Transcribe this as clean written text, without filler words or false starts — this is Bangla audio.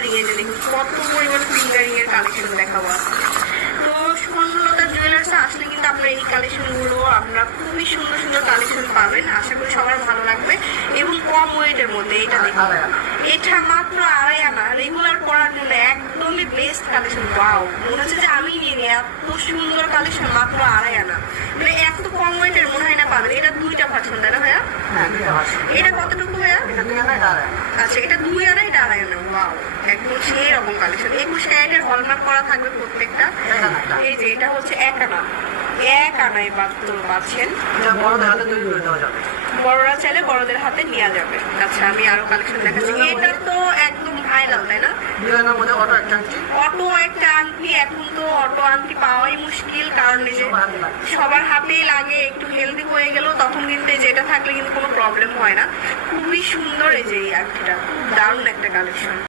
ফিঙ্গারিং এ যে দেখুন কত পরিমাণ ফিঙ্গারিং এর কালেকশন দেখাবো আজকে। তো স্বর্ণলতা জুয়েলার্সে আসলে কিন্তু আপনার এই কালেকশনগুলো আপনার খুবই সুন্দর সুন্দর কালেকশন পাবেন। আশা করি সবার ভালো লাগবে এবং কম ওয়েটের মধ্যে। এটা দেখুন, এটা মাত্র 2.5 আনা, রেগুলার পরার জন্য একদমই বেস্ট কালেকশন। ওয়াও, মনে হচ্ছে যে আমি নিয়ে নিই, এত সুন্দর কালেকশন মাত্র 2.5 আনা। মানে এত কম ওয়েটের মনে হয় না পাবেন। এটা 2টা ভার্সন তাই না ভাইয়া? এটা কতটুকু ভাইয়া? আচ্ছা, এটা 2 আনা, এটা 2.5 আনা। ওয়াও, একদম সেই রকম কালেকশন। 21 ক্যারেটের হলমার্ক করা থাকবে প্রত্যেকটা। এই যে এটা হচ্ছে 1 আনা, 1 আনায় মাত্র পাচ্ছেন। বড়রা চাইলে বড়দের হাতে নেওয়া যাবে। আচ্ছা, আমি আরো কালেকশন দেখাচ্ছি। এটা তো একদম ভাইরাল তাই না? অটো একটা আংটি। এখন তো অটো আংটি পাওয়াই মুশকিল, কারণ এই যে সবার হাতেই লাগে। একটু হেলদি হয়ে গেল তখন কিন্তু যেটা থাকলে কিন্তু কোনো প্রবলেম হয় না। খুবই সুন্দর এই যে এই আংটিটা, খুব দারুণ একটা কালেকশন।